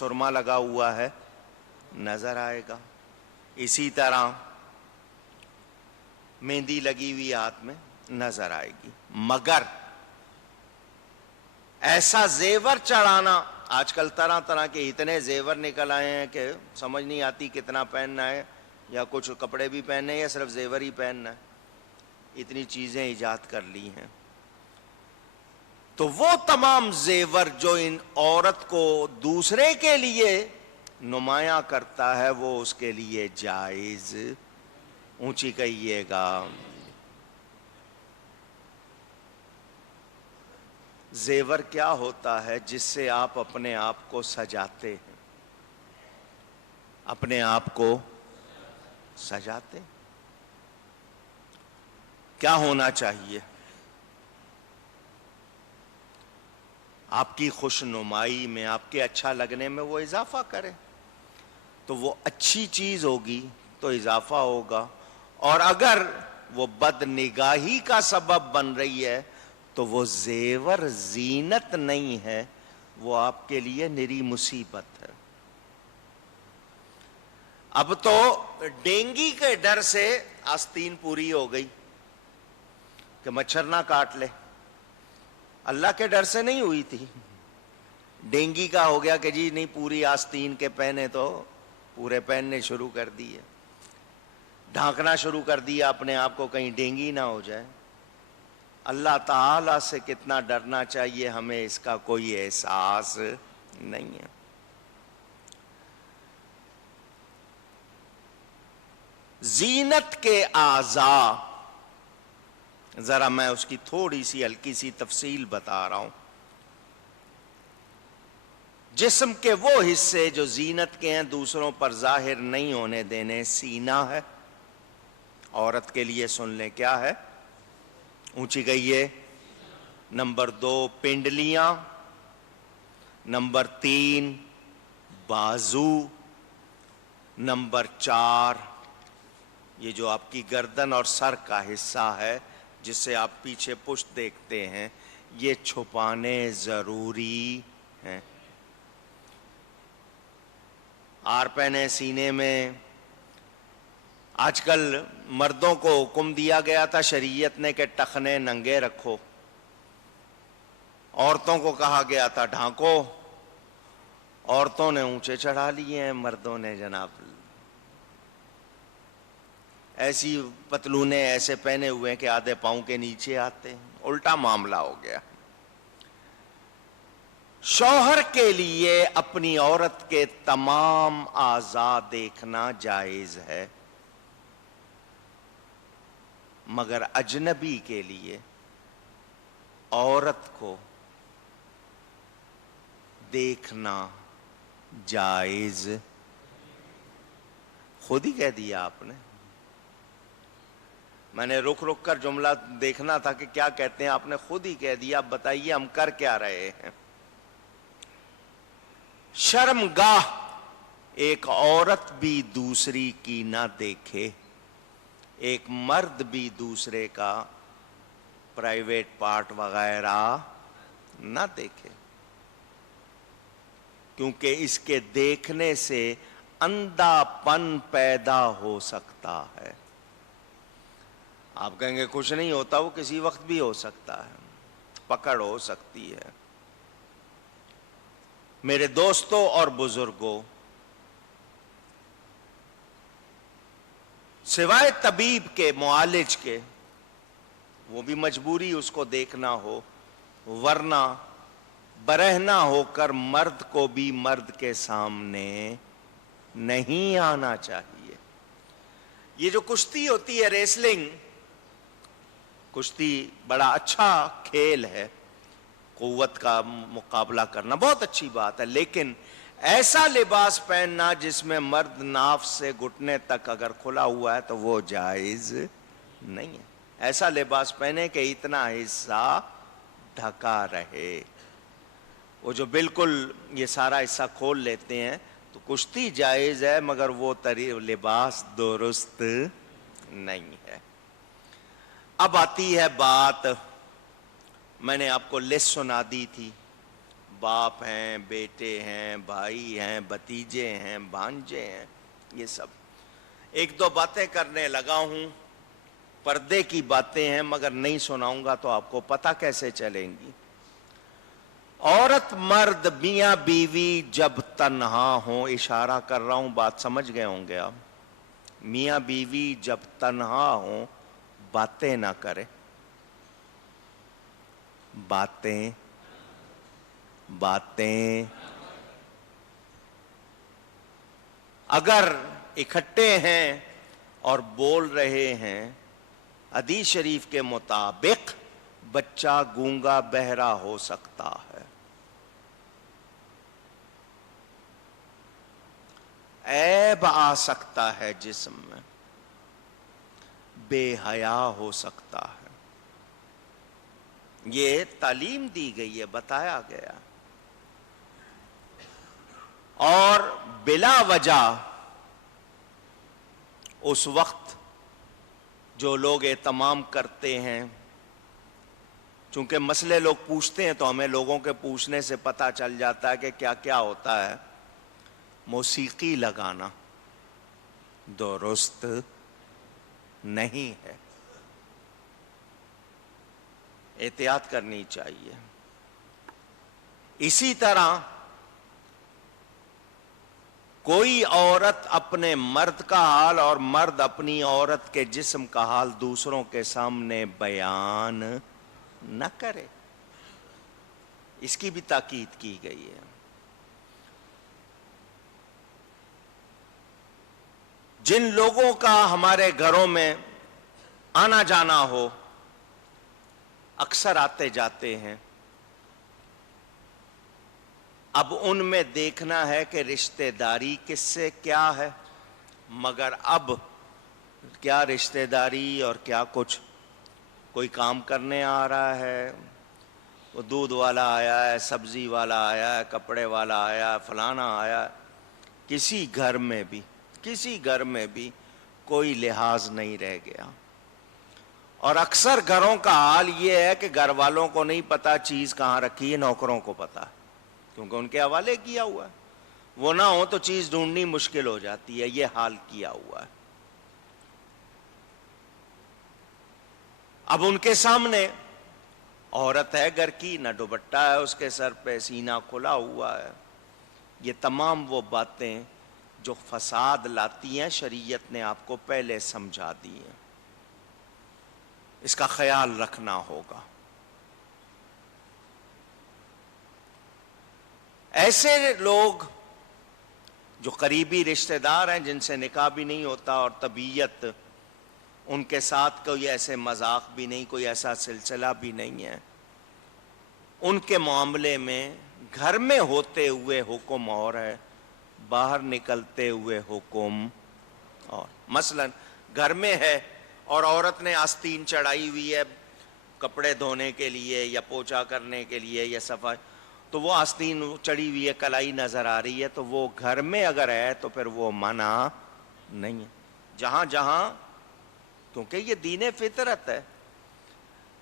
سرما لگا ہوا ہے نظر آئے گا. اسی طرح مہندی لگی ہوئی ہاتھ میں نظر آئے گی. مگر ایسا زیور چڑھانا، آج کل طرح طرح کے اتنے زیور نکل آئے ہیں کہ سمجھ نہیں آتی کتنا پہننا ہے، یا کچھ کپڑے بھی پہننے یا صرف زیور ہی پہننا ہے. اتنی چیزیں ایجاد کر لی ہیں. تو وہ تمام زیور جو ان عورت کو دوسرے کے لیے نمایاں کرتا ہے وہ اس کے لیے جائز. اونچی کہیے گا. زیور کیا ہوتا ہے؟ جس سے آپ اپنے آپ کو سجاتے ہیں، اپنے آپ کو سجاتے ہیں. کیا ہونا چاہیے؟ آپ کی خوش نمائی میں، آپ کے اچھا لگنے میں وہ اضافہ کرے. تو وہ اچھی چیز ہوگی تو اضافہ ہوگا، اور اگر وہ بد نگاہی کا سبب بن رہی ہے تو وہ زیور زینت نہیں ہے، وہ آپ کے لیے نری مصیبت ہے. اب تو ڈینگی کے ڈر سے آستین پوری ہو گئی کہ مچھر نہ کاٹ لے. اللہ کے ڈر سے نہیں ہوئی تھی. ڈینگی کا ہو گیا کہ جی نہیں پوری آستین کے پہنے تو پورے پہننے شروع کر دیے، ڈھانکنا شروع کر دیا اپنے آپ کو کہیں ڈینگی نہ ہو جائے. اللہ تعالی سے کتنا ڈرنا چاہیے ہمیں، اس کا کوئی احساس نہیں ہے. زینت کے اعضاء، ذرا میں اس کی تھوڑی سی ہلکی سی تفصیل بتا رہا ہوں. جسم کے وہ حصے جو زینت کے ہیں، دوسروں پر ظاہر نہیں ہونے دینے. سینہ ہے عورت کے لیے، سن لیں کیا ہے، اونچی گئی ہے. نمبر 2 پنڈلیاں. نمبر 3 بازو. نمبر 4 یہ جو آپ کی گردن اور سر کا حصہ ہے جس سے آپ پیچھے پشت دیکھتے ہیں، یہ چھپانے ضروری ہیں. آر پہنے سینے میں. آج کل مردوں کو حکم دیا گیا تھا شریعت نے کہ ٹخنے ننگے رکھو، عورتوں کو کہا گیا تھا ڈھانکو. عورتوں نے اونچے چڑھا لیے ہیں، مردوں نے جناب ایسی پتلونے ایسے پہنے ہوئے کہ آدھے پاؤں کے نیچے آتے ہیں. الٹا معاملہ ہو گیا. شوہر کے لیے اپنی عورت کے تمام اعضاء دیکھنا جائز ہے، مگر اجنبی کے لیے عورت کو دیکھنا جائز. خود ہی کہہ دیا آپ نے. میں نے رک رک کر جملہ دیکھنا تھا کہ کیا کہتے ہیں، آپ نے خود ہی کہہ دیا. اب بتائیے ہم کر کیا رہے ہیں. شرمگاہ، ایک عورت بھی دوسری کی نہ دیکھے، ایک مرد بھی دوسرے کا پرائیویٹ پارٹ وغیرہ نہ دیکھے، کیونکہ اس کے دیکھنے سے اندھا پن پیدا ہو سکتا ہے. آپ کہیں گے کچھ نہیں ہوتا، وہ کسی وقت بھی ہو سکتا ہے، پکڑ ہو سکتی ہے. میرے دوستوں اور بزرگوں، سوائے طبیب کے، معالج کے، وہ بھی مجبوری اس کو دیکھنا ہو، ورنہ برہنہ ہو کر مرد کو بھی مرد کے سامنے نہیں آنا چاہیے. یہ جو کشتی ہوتی ہے، ریسلنگ، کشتی بڑا اچھا کھیل ہے، قوت کا مقابلہ کرنا بہت اچھی بات ہے، لیکن ایسا لباس پہننا جس میں مرد ناف سے گھٹنے تک اگر کھلا ہوا ہے تو وہ جائز نہیں ہے. ایسا لباس پہنے کہ اتنا حصہ ڈھکا رہے. وہ جو بالکل یہ سارا حصہ کھول لیتے ہیں تو کشتی جائز ہے، مگر وہ لباس درست نہیں ہے. اب آتی ہے بات، میں نے آپ کو لسٹ سنا دی تھی، باپ ہیں، بیٹے ہیں، بھائی ہیں، بھتیجے ہیں، بھانجے ہیں، یہ سب۔ ایک دو باتیں کرنے لگا ہوں، پردے کی باتیں ہیں، مگر نہیں سناؤں گا تو آپ کو پتہ کیسے چلیں گی۔ عورت مرد میاں بیوی جب تنہا ہوں، اشارہ کر رہا ہوں، بات سمجھ گئے ہوں گے آپ، میاں بیوی جب تنہا ہوں باتیں نہ کرے، باتیں اگر اکٹھے ہیں اور بول رہے ہیں، حدیث شریف کے مطابق بچہ گونگا بہرا ہو سکتا ہے، عیب آ سکتا ہے جسم میں، بے حیا ہو سکتا ہے۔ یہ تعلیم دی گئی ہے، بتایا گیا، اور بلا وجہ اس وقت جو لوگ اہتمام کرتے ہیں، چونکہ مسئلے لوگ پوچھتے ہیں تو ہمیں لوگوں کے پوچھنے سے پتہ چل جاتا ہے کہ کیا کیا ہوتا ہے۔ موسیقی لگانا درست نہیں ہے، احتیاط کرنی چاہیے۔ اسی طرح کوئی عورت اپنے مرد کا حال اور مرد اپنی عورت کے جسم کا حال دوسروں کے سامنے بیان نہ کرے، اس کی بھی تاکید کی گئی ہے۔ جن لوگوں کا ہمارے گھروں میں آنا جانا ہو، اکثر آتے جاتے ہیں، اب ان میں دیکھنا ہے کہ رشتہ داری کس سے کیا ہے، مگر اب کیا رشتہ داری اور کیا کچھ، کوئی کام کرنے آ رہا ہے، وہ دودھ والا آیا ہے، سبزی والا آیا ہے، کپڑے والا آیا ہے، فلانا آیا ہے، کسی گھر میں بھی کوئی لحاظ نہیں رہ گیا۔ اور اکثر گھروں کا حال یہ ہے کہ گھر والوں کو نہیں پتا چیز کہاں رکھی ہے، نوکروں کو پتا ہے، کیونکہ ان کے حوالے کیا ہوا ہے، وہ نہ ہو تو چیز ڈھونڈنی مشکل ہو جاتی ہے، یہ حال کیا ہوا ہے۔ اب ان کے سامنے عورت ہے گھر کی، نہ دوپٹہ ہے اس کے سر پہ، سینہ کھلا ہوا ہے، یہ تمام وہ باتیں جو فساد لاتی ہیں شریعت نے آپ کو پہلے سمجھا دی ہیں، اس کا خیال رکھنا ہوگا۔ ایسے لوگ جو قریبی رشتہ دار ہیں، جن سے نکاح بھی نہیں ہوتا اور طبیعت ان کے ساتھ کوئی ایسے مذاق بھی نہیں، کوئی ایسا سلسلہ بھی نہیں ہے، ان کے معاملے میں گھر میں ہوتے ہوئے حکم اور ہے، باہر نکلتے ہوئے حکم اور۔ مثلا گھر میں ہے اور عورت نے آستین چڑھائی ہوئی ہے کپڑے دھونے کے لیے یا پوچھا کرنے کے لیے یا صفائی، تو وہ آستین چڑھی ہوئی ہے، کلائی نظر آ رہی ہے، تو وہ گھر میں اگر ہے تو پھر وہ منع نہیں ہے۔ جہاں جہاں، کیونکہ یہ دین فطرت ہے،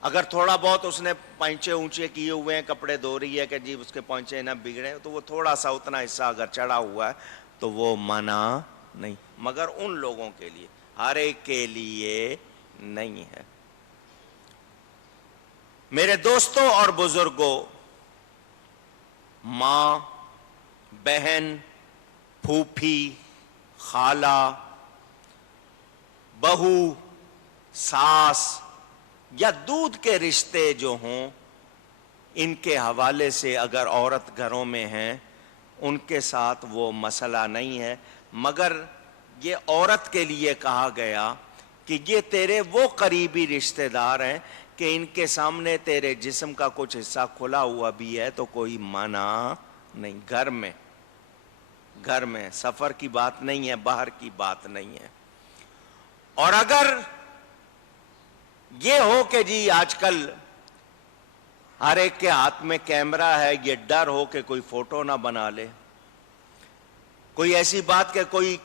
اگر تھوڑا بہت اس نے پائنچے اونچے کیے ہوئے ہیں، کپڑے دھو رہی ہے کہ جی اس کے پائنچے نہ بگڑے، تو وہ تھوڑا سا اتنا حصہ اگر چڑھا ہوا ہے تو وہ منع نہیں، مگر ان لوگوں کے لیے، ہر ایک کے لیے نہیں ہے۔ میرے دوستوں اور بزرگوں، ماں، بہن، پھوپھی، خالہ، بہو، ساس یا دودھ کے رشتے جو ہوں، ان کے حوالے سے اگر عورت گھروں میں ہیں، ان کے ساتھ وہ مسئلہ نہیں ہے، مگر یہ عورت کے لیے کہا گیا کہ یہ تیرے وہ قریبی رشتہ دار ہیں کہ ان کے سامنے تیرے جسم کا کچھ حصہ کھلا ہوا بھی ہے تو کوئی منع نہیں۔ گھر میں سفر کی بات نہیں ہے، باہر کی بات نہیں ہے۔ اور اگر یہ ہو کہ جی آج کل ہر ایک کے ہاتھ میں کیمرہ ہے، یہ ڈر ہو کہ کوئی فوٹو نہ بنا لے، کوئی ایسی بات کہ کوئی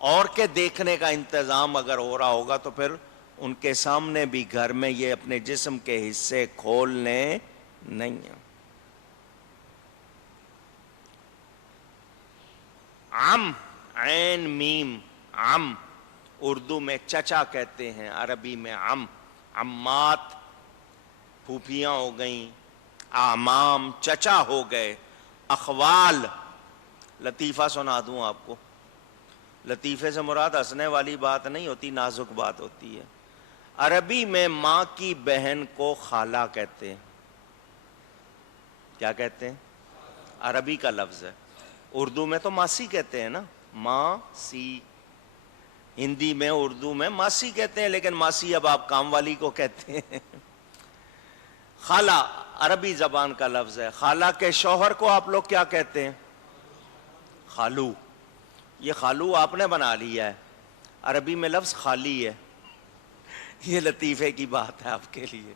اور کے دیکھنے کا انتظام اگر ہو رہا ہوگا تو پھر ان کے سامنے بھی گھر میں یہ اپنے جسم کے حصے کھولنے نہیں ہیں۔ عم عین میم عم، اردو میں چچا کہتے ہیں، عربی میں عم، عمات پھوپھیاں ہو گئیں، اعمام چچا ہو گئے، اخوال۔ لطیفہ سنا دوں آپ کو، لطیفے سے مراد ہنسنے والی بات نہیں ہوتی، نازک بات ہوتی ہے۔ عربی میں ماں کی بہن کو خالہ کہتے ہیں۔ کیا کہتے ہیں؟ عربی کا لفظ ہے، اردو میں تو ماسی کہتے ہیں نا، ماں سی۔ ہندی میں اردو میں ماسی کہتے ہیں، لیکن ماسی اب آپ کام والی کو کہتے ہیں۔ خالہ عربی زبان کا لفظ ہے۔ خالہ کے شوہر کو آپ لوگ کیا کہتے ہیں؟ خالو۔ یہ خالو آپ نے بنا لیا ہے، عربی میں لفظ خالی ہے۔ یہ لطیفے کی بات ہے آپ کے لیے،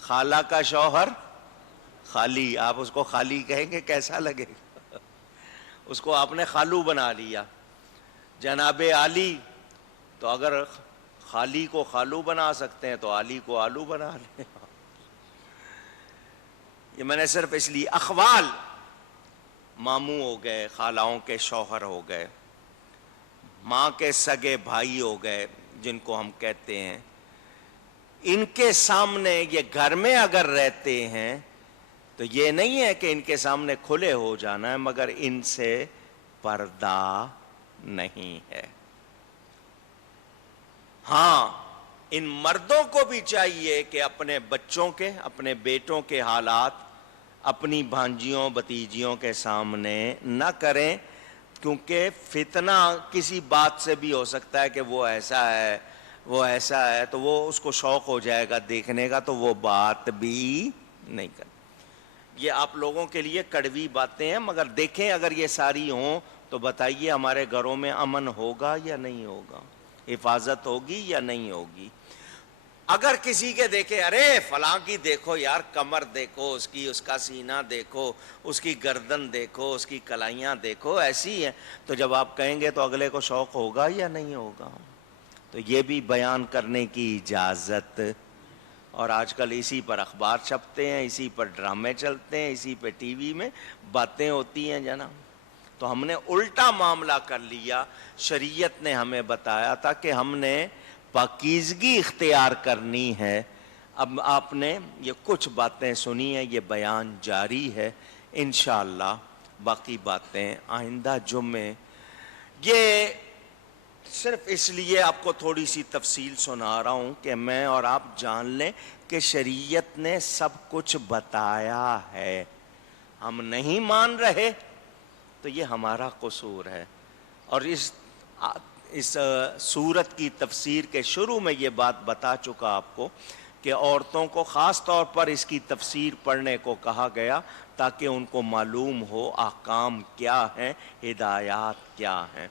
خالہ کا شوہر خالی، آپ اس کو خالی کہیں گے کیسا لگے گا؟ اس کو آپ نے خالو بنا لیا۔ جناب علی، تو اگر خالی کو خالو بنا سکتے ہیں تو علی کو آلو بنا لیں۔ یہ میں نے صرف اس لیے۔ اخوال ماموں ہو گئے، خالاؤں کے شوہر ہو گئے، ماں کے سگے بھائی ہو گئے جن کو ہم کہتے ہیں۔ ان کے سامنے یہ گھر میں اگر رہتے ہیں تو یہ نہیں ہے کہ ان کے سامنے کھلے ہو جانا ہے، مگر ان سے پردہ نہیں ہے۔ ہاں، ان مردوں کو بھی چاہیے کہ اپنے بچوں کے، اپنے بیٹوں کے حالات اپنی بھانجیوں بھتیجیوں کے سامنے نہ کریں، کیونکہ فتنہ کسی بات سے بھی ہو سکتا ہے کہ وہ ایسا ہے، وہ ایسا ہے، تو وہ اس کو شوق ہو جائے گا دیکھنے کا، تو وہ بات بھی نہیں کرے۔ یہ آپ لوگوں کے لیے کڑوی باتیں ہیں، مگر دیکھیں اگر یہ ساری ہوں تو بتائیے ہمارے گھروں میں امن ہوگا یا نہیں ہوگا، حفاظت ہوگی یا نہیں ہوگی۔ اگر کسی کے دیکھے، ارے فلاں کی دیکھو یار کمر دیکھو اس کی، اس کا سینہ دیکھو، اس کی گردن دیکھو، اس کی کلائیاں دیکھو ایسی ہیں، تو جب آپ کہیں گے تو اگلے کو شوق ہوگا یا نہیں ہوگا؟ تو یہ بھی بیان کرنے کی اجازت۔ اور آج کل اسی پر اخبار چھپتے ہیں، اسی پر ڈرامے چلتے ہیں، اسی پہ ٹی وی میں باتیں ہوتی ہیں جناب۔ تو ہم نے الٹا معاملہ کر لیا۔ شریعت نے ہمیں بتایا تھا کہ ہم نے پاکیزگی اختیار کرنی ہے۔ اب آپ نے یہ کچھ باتیں سنی ہیں، یہ بیان جاری ہے، انشاءاللہ باقی باتیں آئندہ جمعے۔ یہ صرف اس لیے آپ کو تھوڑی سی تفصیل سنا رہا ہوں کہ میں اور آپ جان لیں کہ شریعت نے سب کچھ بتایا ہے، ہم نہیں مان رہے تو یہ ہمارا قصور ہے۔ اور اس سورت کی تفسیر کے شروع میں یہ بات بتا چکا آپ کو کہ عورتوں کو خاص طور پر اس کی تفسیر پڑھنے کو کہا گیا تاکہ ان کو معلوم ہو احکام کیا ہیں، ہدایات کیا ہیں۔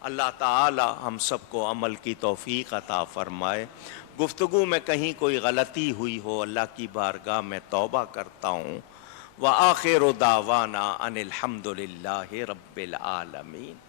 اللہ تعالی ہم سب کو عمل کی توفیق عطا فرمائے۔ گفتگو میں کہیں کوئی غلطی ہوئی ہو اللہ کی بارگاہ میں توبہ کرتا ہوں۔ وآخر دعوانا ان الحمد للہ رب العالمین۔